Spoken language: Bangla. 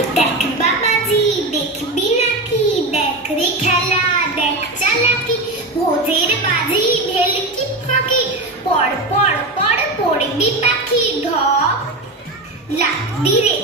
দেখ বাবাজি দেখবি নাকি, দেখ রে খেলা দেখ চালাকি, ভোজের বাজি ভেলকি ফাঁকি, পড় পড় পড় পড়বি পাখি, লাফ দি রে